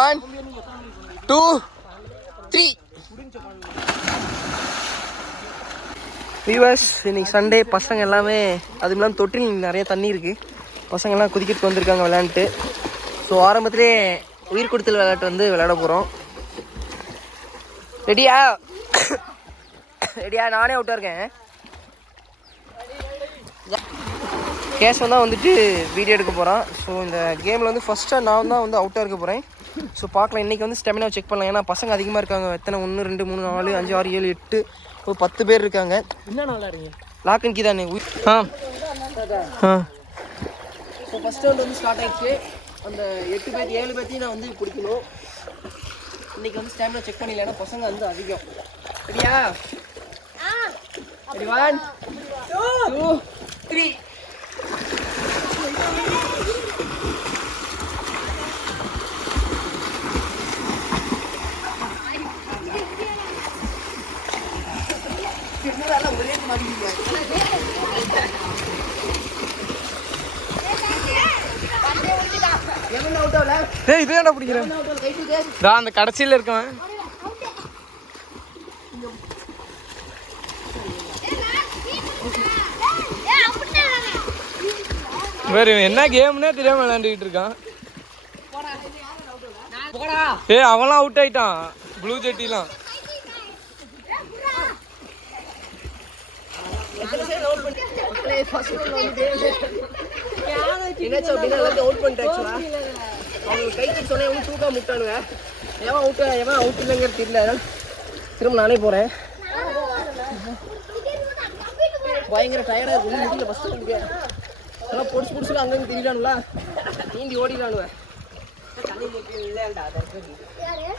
One two three viewers இன்னைக்கு Sunday பசங்க எல்லாமே அதுவும் இல்லாமல் தொட்டில் நிறைய தண்ணி இருக்குது பசங்க எல்லாம் குதிக்கிறதுக்கு வந்திருக்காங்க விளையாண்டுட்டு. ஸோ ஆரம்பத்திலே உயிர் கொடுத்தல் விளையாட்டு வந்து விளையாட போகிறோம் ரெடியா ரெடியா நானே அவுட்டாக இருக்கேன். கேஷவன் தான் வந்துட்டு வீடியோ எடுக்க போகிறான் ஸோ இந்த கேமில் வந்து ஃபஸ்ட்டாக நான் தான் வந்து அவுட்டாக இருக்க போகிறேன் ஸோ பார்க்கலாம். இன்றைக்கி வந்து ஸ்டெமினா செக் பண்ணலாம். ஏன்னா பசங்க அதிகமாக இருக்காங்க. எத்தனை? ஒன்று ரெண்டு மூணு நாலு அஞ்சு ஆறு ஏழு எட்டு ஒரு பத்து பேர் இருக்காங்க. என்ன நல்லா இருக்கீங்க? லாக் அண்ட் கீ தானே? ஆ. ஆ. இப்போ ஃபஸ்ட் ரவுண்ட் வந்து ஸ்டார்ட் ஆயிடுச்சு. அந்த எட்டு பேர் ஏழு பேர்த்தையும் நான் வந்து பிடிக்கணும். இன்னைக்கு வந்து ஸ்டாமினா செக் பண்ணல ஏன்னா பசங்க வந்து அதிகம். சரியா? ரெடி ஒன் டூ த்ரீ ஏய் இது என்ன பிடிக்கிறேன் நான் அந்த கடைசியில் இருக்கவன். வேறு என்ன கேம்னே தெரியாம விளையாண்டுக்கிட்டு இருக்கான். ஏய் அவன்லாம் அவுட் ஆயிட்டான். ப்ளூ ஜெட்டிலாம் மக்களே ஃபர்ஸ்ட் ரவுண்ட் வந்து என்னாச்சு அப்படின்னா எல்லாத்தையும் அவுட் பண்ணிட்டு அவங்க கை தூக்கி சொன்னேன் எவனும் தூக்க முட்டானுங்க எவன் அவுட் எவன் அவுட் இல்லைங்கிறது. தெரியல அதனால திரும்ப நானே போகிறேன் பயங்கர டயர்டாக இருக்கு முடியல ஃபஸ்ட் ரவுண்டுக்கு எல்லாம் பொடிச்சு பொடிச்சுல அங்கங்க தெரியலானுங்களா நீந்தி ஓடிடானுவ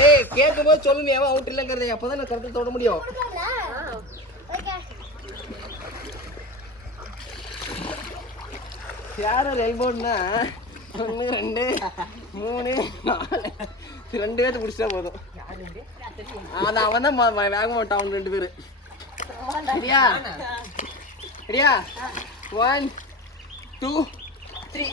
ஏய் கேட்கும்போது சொல்லுங்க எவன் அவுட் இல்லைங்கிறத அப்போ நான் கரெக்டாக தொட முடியும். யார் எல்போன்னா ஒன்று ரெண்டு மூணு நாலு. ரெண்டு பேர்த்து பிடிச்சா போதும். அது அவன் தான் வேக அவன் ரெண்டு பேர். சரியா சரியா ஒன் டூ த்ரீ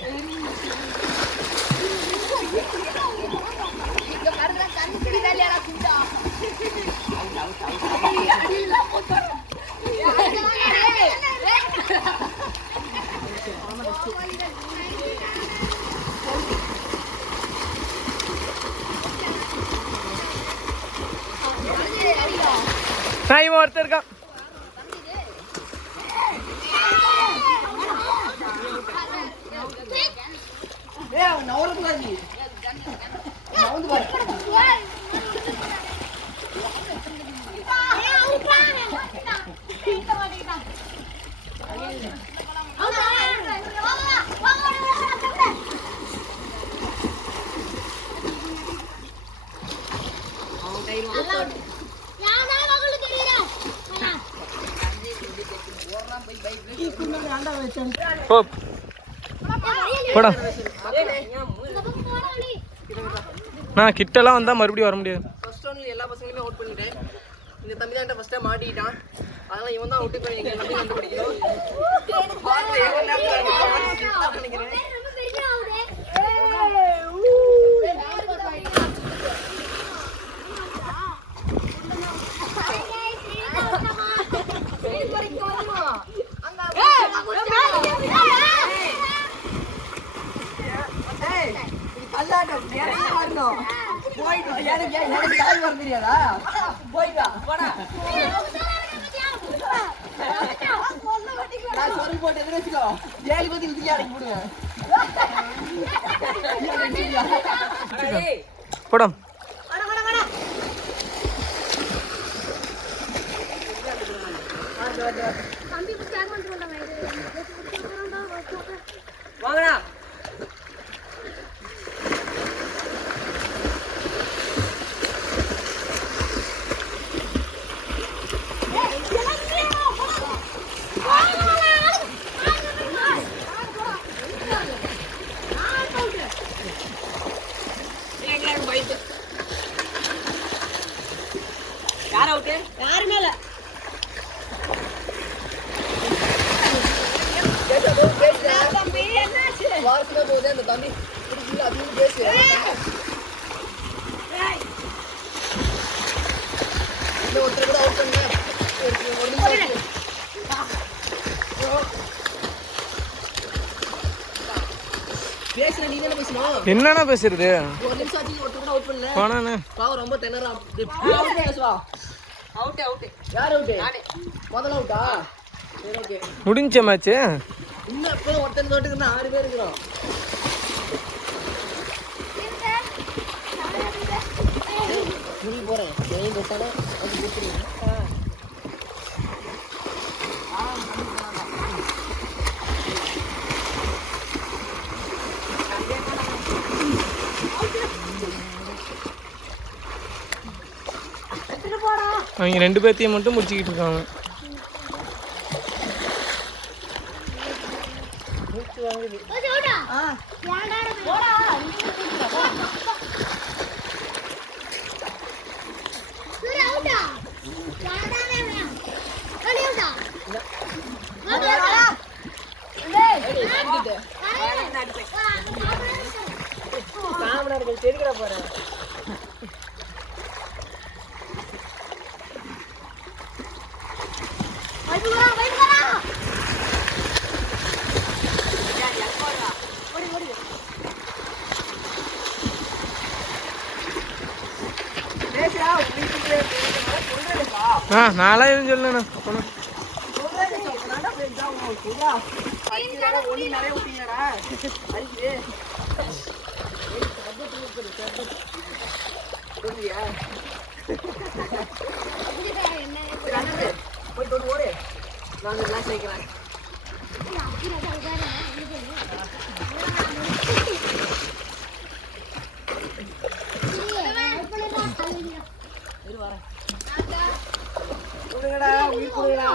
இவன் ஒருத்தருக்கா இருக்கான் ஏய் அவன் நவரக்கூடாது நீ. நவந்து பாரு போ போடா. நான் கிட்டலாம் வந்தால் மறுபடியும் வர முடியாது. ஃபர்ஸ்ட் ரவுண்ட்ல எல்லா பசங்களையும் அவுட் பண்ணிட்டேன். இந்த தம்பி தான் ஃபர்ஸ்ட்டாக மாட்டிக்கிட்டான். அதனால் இவன் தான் அவுட் பண்ணி எங்கள் தம்பி கண்டுபிடிக்கணும் பாக்கல எவன் நேரத்துல நினைக்கிறேன் கல்லாட்டம் நிறைய வரணும் போயிட்டு வா. எனக்கு எனக்கு தாய் வர தெரியாதா போயிட்டு வா போடா நான் சொல்லி போட்டு எதிர வச்சுக்கோ. ஏழு பத்தி விதிக்கு அடக்கி விடுவேன் போடா. வாங்கடா யார் அவுட்டு யாருமே இல்ல வாரத்துக்கு போகுது அந்த தம்பி பிடிக்கல அப்படின்னு பேசு இன்னும் ஒருத்தர் கூட அவுட் பண்ணுங்க ஒரு ஒரு நிமிஷம் இருக்கு. பேசுற நீ தானே பேசணும் என்னண்ணா பேசுறது? ஒரு நிமிஷம் ஆச்சு ஒருத்தர் கூட அவுட் பண்ணல. போனாண்ணே பாவம் ரொம்ப திணறா. அவுட் அவுட் யார் அவுட் முதல்ல அவுட்டா சரி ஓகே முடிஞ்ச மேட்ச்சு இன்னும் எப்போ ஒருத்தன் தோட்டுக்கு ஆறு பேர் இருக்கிறோம் நீ போறேன் நீ பேசாம அது கொடுத்துருங்க அவங்க ரெண்டு பேர்த்தையும் மட்டும் முடிச்சுக்கிட்டு இருக்காங்க. ஆ நான்லாம் எதுவும் சொல்லலண்ணா. அப்போனா. போய் தொட்டு ஓடு. நான் எல்லாம் ஆகிக்கிறேன் கொடுங்கடா உயிர் கொடுங்கடா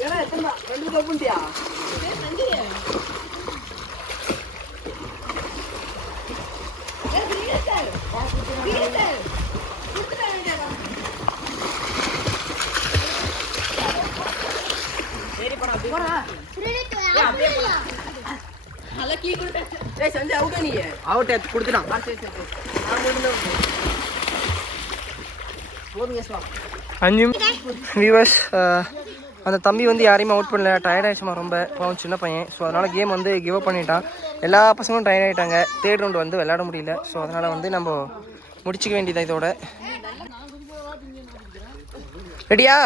ஏன்னா எத்தனை ரெண்டு கப்புண்டியா ஏய் சஞ்சய் அவுட் எடுத்து கொடுத்துட்டான். அஞ்சு வியூவர்ஸ் அந்த தம்பி வந்து யாரையுமே அவுட் பண்ணல. டயர்ட் ஆயிடுச்சுமா ரொம்ப. பாவம் சின்ன பையன். ஸோ அதனால் கேம் வந்து கிவ் அப் பண்ணிட்டான். எல்லா பசங்களும் டயர்ட் ஆகிட்டாங்க தேர்ட் ரவுண்ட் வந்து விளையாட முடியல. ஸோ அதனால் வந்து நம்ம முடிச்சுக்க வேண்டியது இதோட. ரெடியா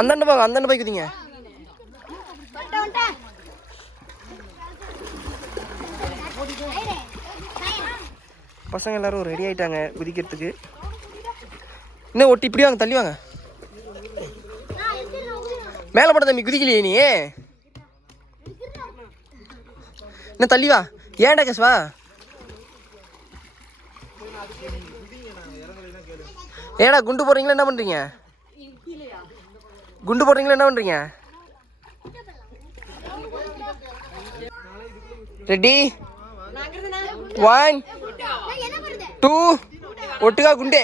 அந்தாண்ட போங்க அந்தாண்ட போய் குதிங்க பசங்க எல்லாரும் ரெடி ஆயிட்டாங்க குதிக்கிறதுக்கு. இன்னும் ஒட்டி இப்படி வாங்க தள்ளி வாங்க. மேலே போட தம்பி குதிக்கலையே நீ? இன்னும் தள்ளி வா. ஏன்டா கேஸ் வா. ஏடா குண்டு போடுறீங்களா என்ன பண்றீங்க? குண்டு போடுறீங்களா என்ன பண்றீங்க? ரெடி? One two. ஒட்டுக்கா குண்டே.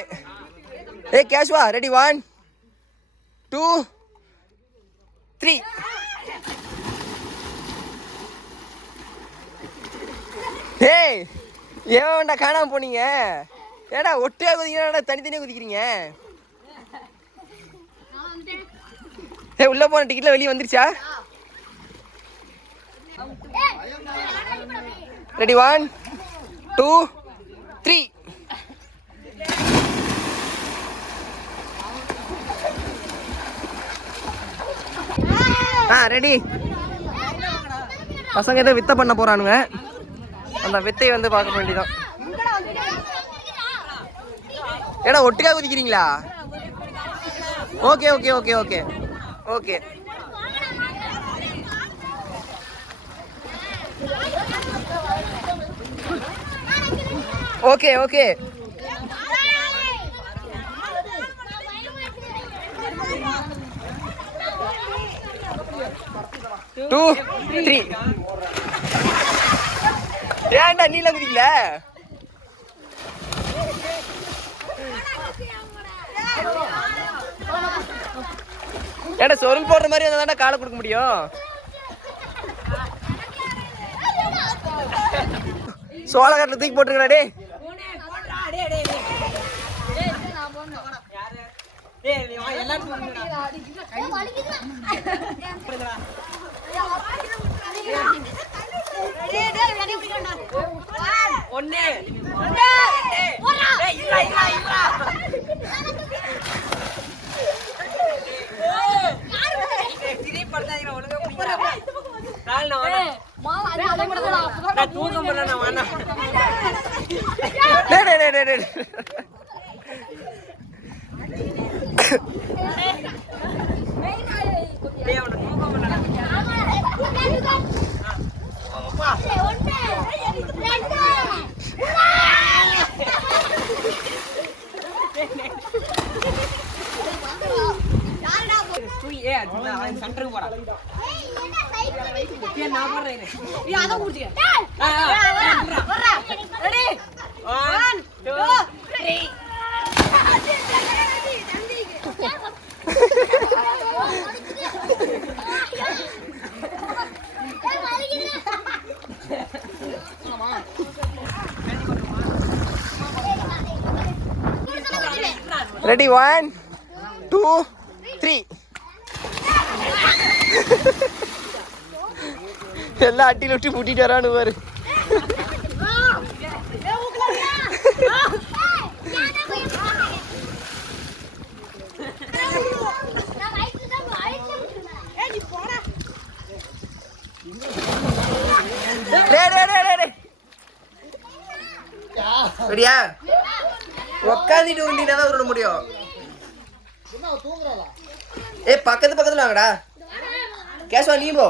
ஏ கேஷ்வா ரெடி ஒன் டூ த்ரீ ஏய் ஏன்டா காணாம போனீங்க? ஏடா ஒட்டியா குதிக்கிறா தனித்தனியா குதிக்கிறீங்க? ஏ உள்ள போன டிக்கெட்ல வெளியே வந்துருச்சா? ரெடி ஒன் டூ த்ரீ ஆ ரெடி பசங்க ஏதோ வித்தை பண்ண போறானுங்க. அந்த வித்தையை வந்து பார்க்க வேண்டியதான் ஏடா ஒட்டுக்கா குதிக்கிறீங்களா? Okay okay okay okay. Okay. Okay okay. Two three ஏன்டா நீல குதிக்கல. ஏடா சொருள் போடுற மாதிரி இருந்தா காலை கொடுக்க முடியும்? சோளக்காட்டில் தூக்கி போட்டுருக்கா டே ஒண்ணு. நான் தூக்கம் பண்ண நான் வேணாம் டே டே டே டே டே டேய் அவனை தூக்கம் பண்ண தூக்கி ஏ அது அவன் சென்டருக்கு போறான் நான் அத முடிச்சுக்க one two three ready one two எல்லாம் அட்டியில் விட்டு பூட்டிட்டு வரானு பாரு உக்காந்துட்டு தான் உருட முடியும் ஏ பக்கத்து பக்கத்துல வாங்கடா கேசவா நீ போ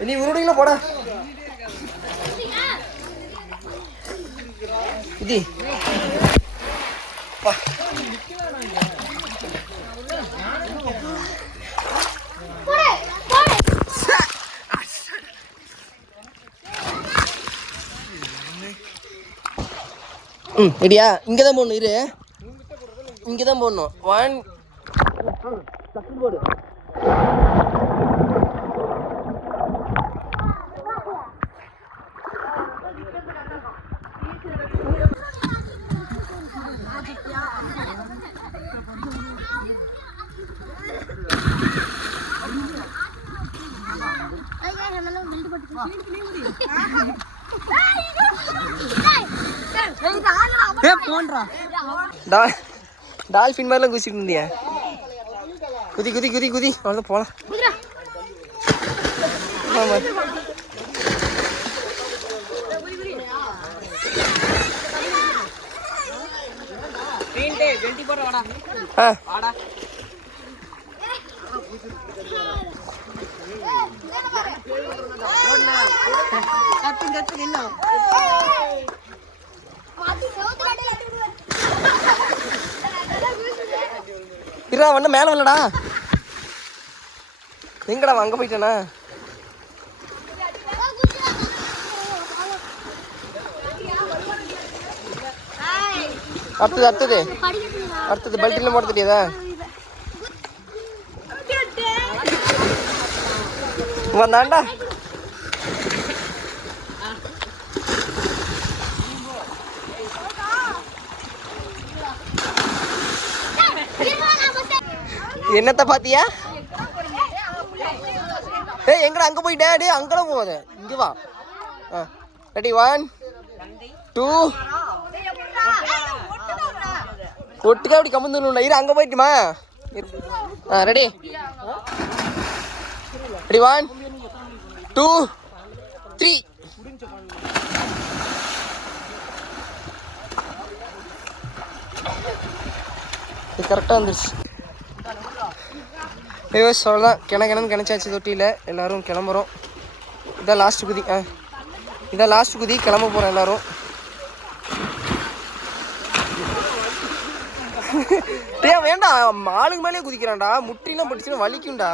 நீ உருடிங்களா போடா. இது ம் ரெடியா? இங்கே தான் போடணும் இரு. இங்கே தான் போடணும். வான் போடு டால்ஃபின் மாதிரிலாம் குதிச்சுட்டு இருந்தியா. குதி குதி குதி குதி. அவ்வளோ போகலாம் ஆமாம் ஆ. கத்து கத்து என்ன இருடா வண்ண மேலே வரலடா. எங்கடா அங்கே போயிட்டானா? அடுத்தது அடுத்தது. அடுத்தது பல்ட்டில் போட தெரியாதா? வந்தாண்டா என்னத்த பாத்தியா? ஏ எங்கடா அங்க போயிட்டேன் டேய் அங்கெல்லாம் போகாத இங்க வா. ஆ ரெடி ஒன் டூ ஒட்டுக்கா அப்படி கமந்துடணும்டா. இரு அங்க போயிட்டுமா? ஆ ready ready one two three கரெக்டாக வந்துருச்சு. ஐயோ சொல்லலாம் கிண கிணன்னு கிணச்சாச்சு தொட்டியில். எல்லோரும் கிளம்புறோம். இதான் லாஸ்ட் குதி. ஆ. இதான் லாஸ்ட் குதி. கிளம்ப போகிறோம் எல்லோரும். டேய் வேண்டாம் ஆளுங்க மேலேயே குதிக்கிறான்டா. முட்டிலாம் பட்டுச்சுன்னா வலிக்கும்டா.